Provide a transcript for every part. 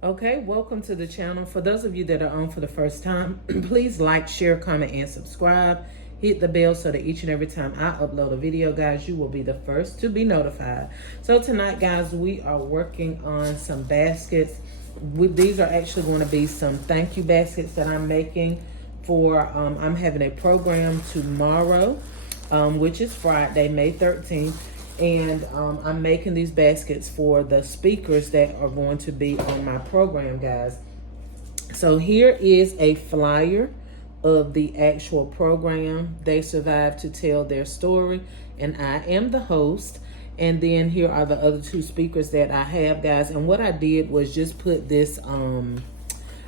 Okay, welcome to the channel. For those of you that are on for the first time, please like, share, comment, and subscribe. Hit the bell so that each and every time I upload a video, guys, you will be the first to be notified. So tonight, guys, we are working on some baskets. These are actually going to be some thank you baskets that I'm making for, I'm having a program tomorrow, which is Friday, May 13th. And I'm making these baskets for the speakers that are going to be on my program, guys. So here is a flyer of the actual program. They survived to tell their story, and I am the host. And then here are the other two speakers that I have, guys. And what I did was just put this,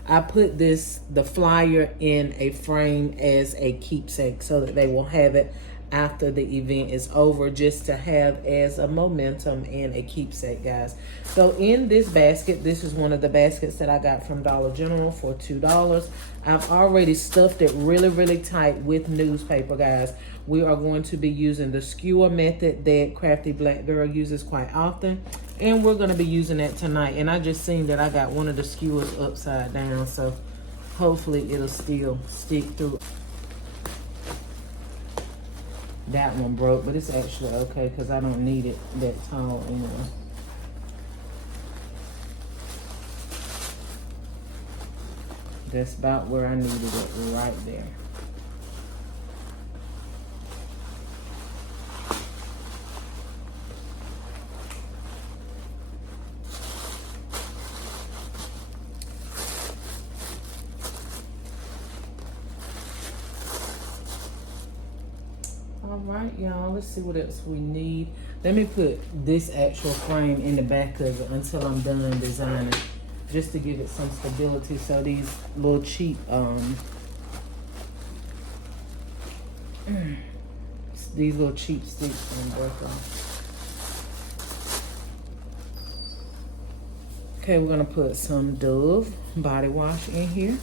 I put the flyer in a frame as a keepsake so that they will have it after the event is over, just to have as a momentum and a keepsake, guys. So in this basket, this is one of the baskets that I got from Dollar General for $2. I've already stuffed it really tight with newspaper, guys. We are going to be using the Skewer Method that Crafty Black Girl uses quite often, and we're going to be using that tonight. And I just seen that I got one of the skewers upside down, so hopefully it'll still stick through. That one broke, but it's actually okay because I don't need it that tall anyway. That's about where I needed it, right there. All right, y'all, let's see what else we need. Let me put this actual frame in the back of it until I'm done designing, just to give it some stability so these little cheap, these little cheap sticks don't break off. Okay, we're gonna put some Dove body wash in here.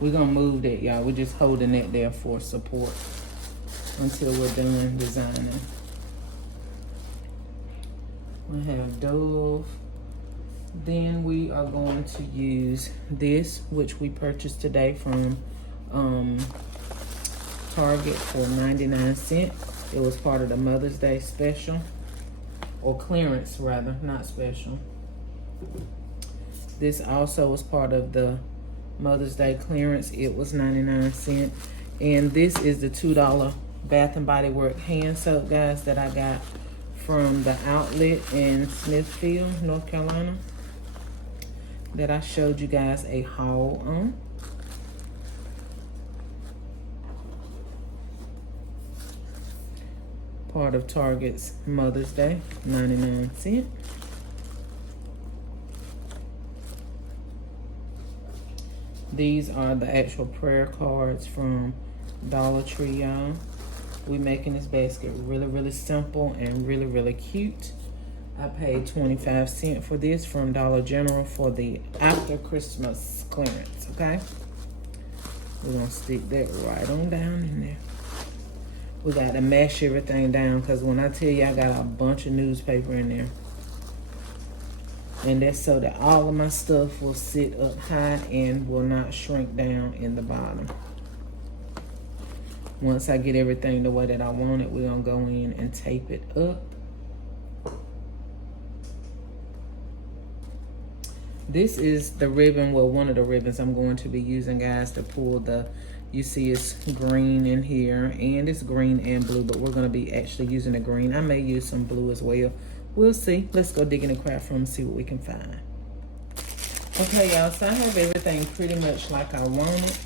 We're gonna move that, y'all. We're just holding that there for support until we're done designing. We have Dove. Then we are going to use this, which we purchased today from Target for 99 cents. It was part of the Mother's Day special, or clearance rather, not special. This also was part of the Mother's Day clearance. It was 99 cents. And this is the $2 Bath and Body Work hand soap, guys, that I got from the outlet in Smithfield, North Carolina, that I showed you guys a haul on. Part of Target's Mother's Day, 99 cents. These are the actual prayer cards from Dollar Tree, y'all. We making this basket really simple and really cute. I paid 25 cents for this from Dollar General for the after Christmas clearance, okay? We're gonna stick that right on down in there. We got to mash everything down because when I tell you I got a bunch of newspaper in there. And that's so that all of my stuff will sit up high and will not shrink down in the bottom. Once I get everything the way that I want it, we're gonna go in and tape it up. This is the ribbon, well, one of the ribbons I'm going to be using, guys, to pull the, you see it's green in here, and it's green and blue, but we're gonna be actually using the green. I may use some blue as well. We'll see. Let's go dig in the craft room and see what we can find. Okay, y'all, so I have everything pretty much like I want it.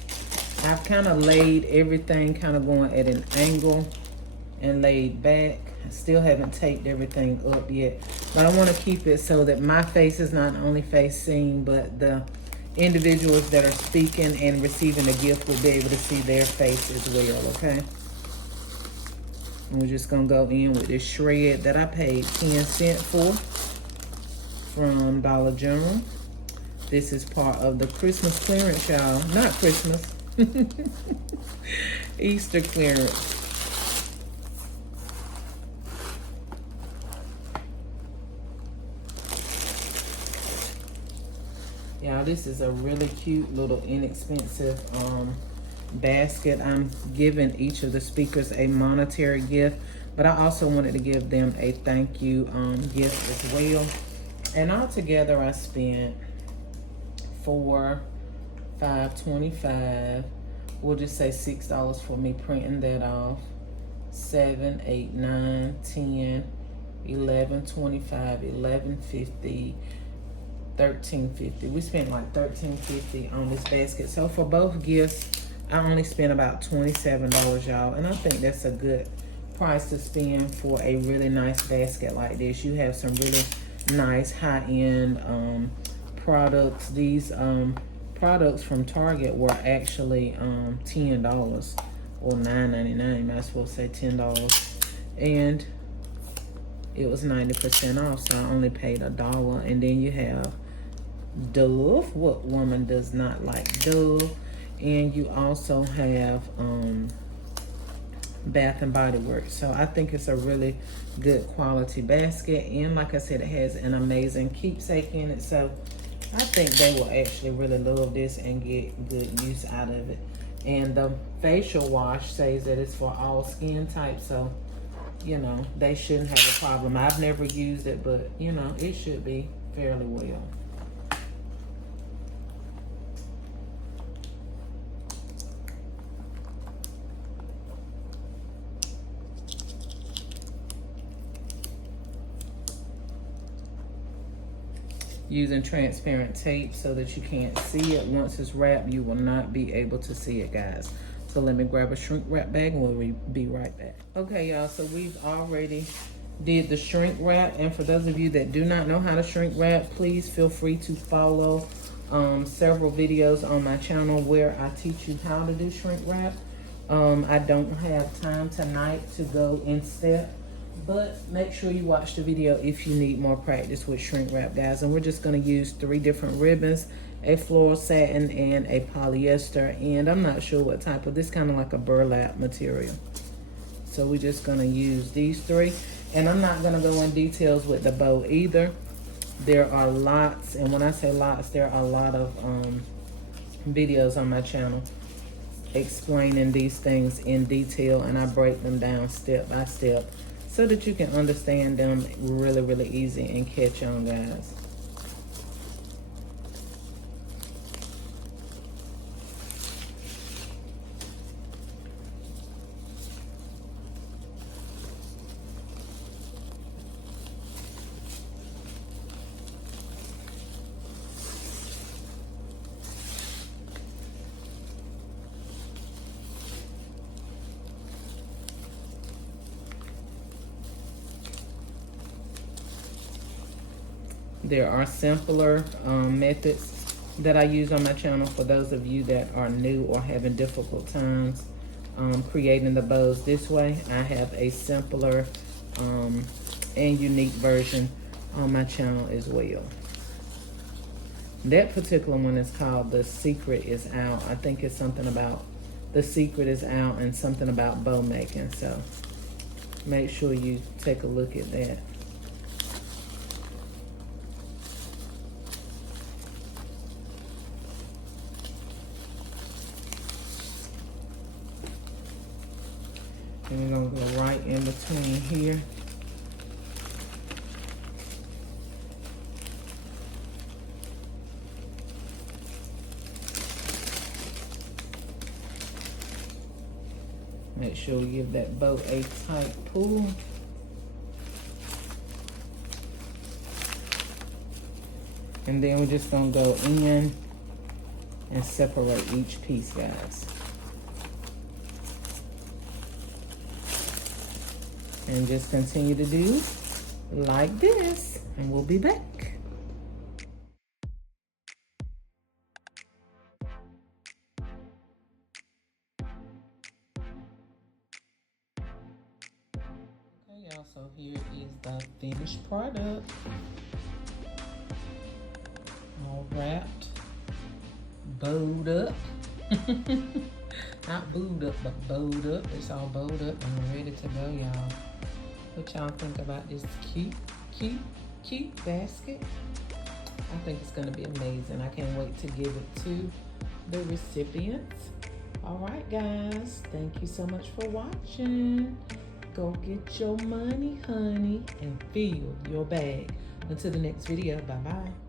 I've kind of laid everything kind of going at an angle and laid back. I still haven't taped everything up yet, but I want to keep it so that my face is not the only face seen, but the individuals that are speaking and receiving the gift will be able to see their face as well, okay? And we're just gonna go in with this shred that I paid 10 cents for. from Dollar General. This is part of the Christmas clearance, y'all. Not Christmas. Easter clearance. Y'all, this is a really cute little inexpensive basket. I'm giving each of the speakers a monetary gift, but I also wanted to give them a thank you gift as well. And altogether I spent $4, $5, $25. We'll just say $6 for me printing that off. 7, 8, 9, 10, 11, 25, 11.50, 13.50. We spent like $13.50 on this basket. So for both gifts, I only spent about $27, y'all. And I think that's a good price to spend for a really nice basket like this. You have some really nice high-end products. These products from Target were actually $10 or $9.99. You might as well say $10. And it was 90% off, so I only paid $1. And then you have Dove. What woman does not like Dove? And you also have Bath and Body Works. So I think it's a really good quality basket. And like I said, it has an amazing keepsake in it. So I think they will actually really love this and get good use out of it. And the facial wash says that it's for all skin types. So, you know, they shouldn't have a problem. I've never used it, but, you know, it should be fairly well. Using transparent tape so that you can't see it. Once it's wrapped, you will not be able to see it, guys. So let me grab a shrink wrap bag and we'll be right back. Okay, y'all, so we've already did the shrink wrap. And for those of you that do not know how to shrink wrap, please feel free to follow several videos on my channel where I teach you how to do shrink wrap. I don't have time tonight to go in step, but make sure you watch the video if you need more practice with shrink wrap, guys. And we're just going to use 3 different ribbons, a floral satin and a polyester. And I'm not sure what type of, this kind of like a burlap material. So we're just going to use these 3. And I'm not going to go in details with the bow either. There are lots, and when I say lots, there are a lot of videos on my channel explaining these things in detail, and I break them down step by step so that you can understand them really, really easy and catch on, guys. There are simpler methods that I use on my channel for those of you that are new or having difficult times creating the bows this way. I have a simpler and unique version on my channel as well. That particular one is called The Secret Is Out. I think it's something about The Secret Is Out and something about bow making. So make sure you take a look at that. And we're gonna go right in between here. Make sure we give that bow a tight pull. And then we're just gonna go in and separate each piece, guys. And just continue to do like this, and we'll be back. Okay, y'all, so here is the finished product. wrapped, bowed up. Not booed up, but bowed up. It's all bowed up and ready to go, y'all. What y'all think about this cute basket? I think it's gonna be amazing. I can't wait to give it to the recipients. All right, guys, thank you so much for watching. Go get your money, honey, and fill your bag. Until the next video, bye-bye.